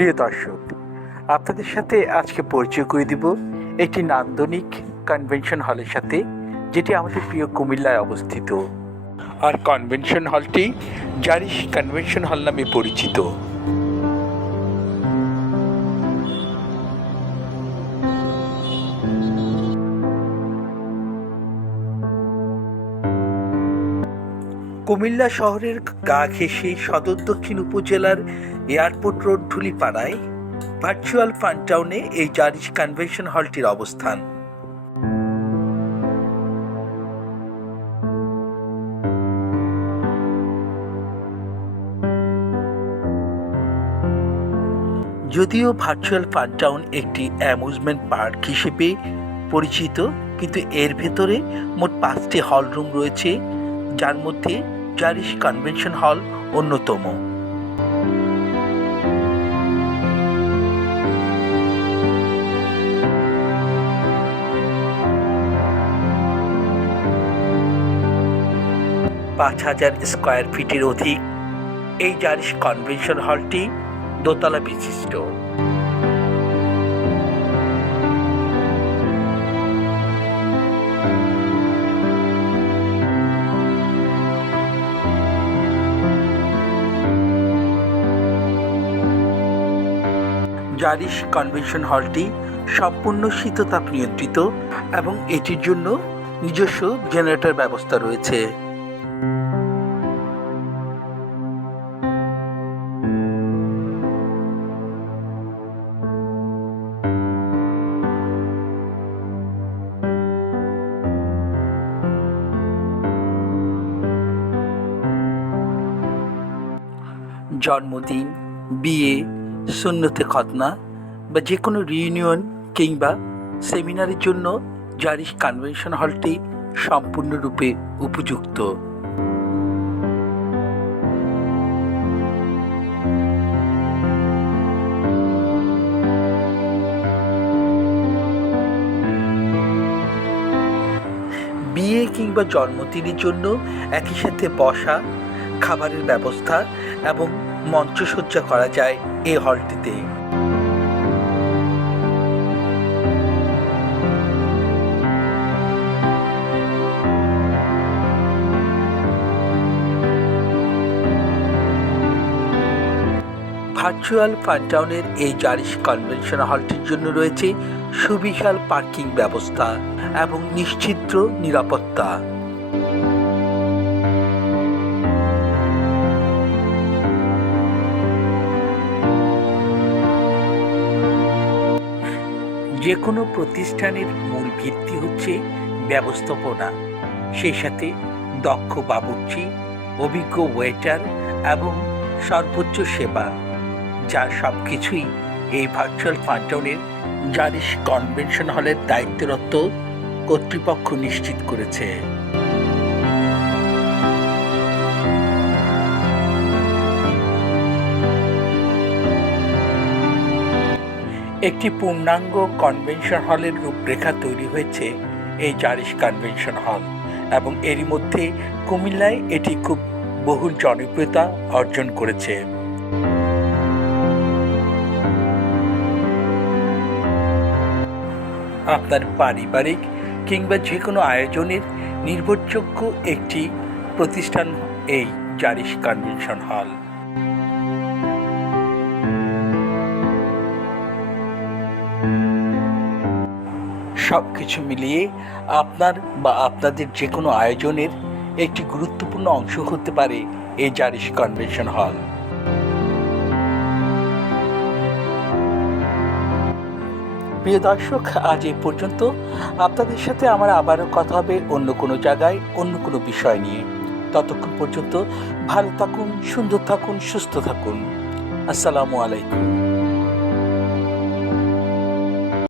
প্রিয় দর্শক, আপনাদের সাথে আজকে পরিচয় করে দিব একটি নান্দনিক কনভেনশন হলের সাথে, যেটি আমাদের প্রিয় কুমিল্লায় অবস্থিত। আর কনভেনশন হলটি জারিস কনভেনশন হল নামে পরিচিত। কুমিল্লা শহরের গা ঘেঁষে সদর দক্ষিণ উপজেলার এয়ারপোর্ট রোড ঢুলিপাড়ায় ভার্চুয়াল ফান টাউনে এই জারিস কনভেনশন হলটির অবস্থান। যদিও ভার্চুয়াল ফান টাউন একটি অ্যামুজমেন্ট পার্ক হিসেবে পরিচিত, কিন্তু এর ভেতরে মোট পাঁচটি হল রুম রয়েছে, যার মধ্যে জারিস কনভেনশন হল অন্যতম। পাঁচ হাজার স্কোয়ার ফিটের অধিক এই জারিস কনভেনশন হলটি দোতলা বিশিষ্ট। জারিস কনভেনশন হলটি সম্পূর্ণ শীততাপ নিয়ন্ত্রিত এবং এটির জন্য নিজস্ব জেনারেটর ব্যবস্থা রয়েছে। জন্মদিন, বিয়ে সুন্নতে খতনা বা যে কোনো রিউনিয়ন কিংবা সেমিনারের জন্য জারিস কনভেনশন হলটি সম্পূর্ণরূপে উপযুক্ত। বিয়ে কিংবা জন্মদিনের জন্য একই সাথে বসা, খাবারের ব্যবস্থা এবং মঞ্চসজ্জা করা যায় এই হলটিতে। ভার্চুয়াল ফানটাউনের এই জারিস কনভেনশন হলটির জন্য রয়েছে সুবিশাল পার্কিং ব্যবস্থা এবং নিশ্চিদ্র নিরাপত্তা। যে কোনো প্রতিষ্ঠানের মূল ভিত্তি হচ্ছে ব্যবস্থাপনা। সেই সাথে দক্ষ বাবুর্চি, অভিজ্ঞ ওয়েটার এবং সর্বোচ্চ সেবা, যা সব কিছুই এই ভার্চুয়াল ফান্টাউনের জারিস কনভেনশন হলের দায়িত্বরত কর্তৃপক্ষ নিশ্চিত করেছে। একটি পূর্ণাঙ্গ কনভেনশন হলের রূপরেখা তৈরি হয়েছে এই জারিস কনভেনশন হল এবং এরই মধ্যে কুমিল্লায় এটি খুব বহুল জনপ্রিয়তা অর্জন করেছে। আপনার পারিবারিক কিংবা যে কোনো আয়োজনের নির্ভরযোগ্য একটি প্রতিষ্ঠান এই জারিস কনভেনশন হল সব কিছু মিলিয়ে আপনার বা আপনাদের যে কোনো আয়োজনের একটি গুরুত্বপূর্ণ অংশ হতে পারে এই জারিস কনভেনশন হল প্রিয় দর্শক, আজ এই পর্যন্ত। আপনাদের সাথে আমার আবারও কথা হবে অন্য কোনো জায়গায়, অন্য কোনো বিষয় নিয়ে। ততক্ষণ পর্যন্ত ভালো থাকুন, সুন্দর থাকুন, সুস্থ থাকুন। আসসালামু আলাইকুম।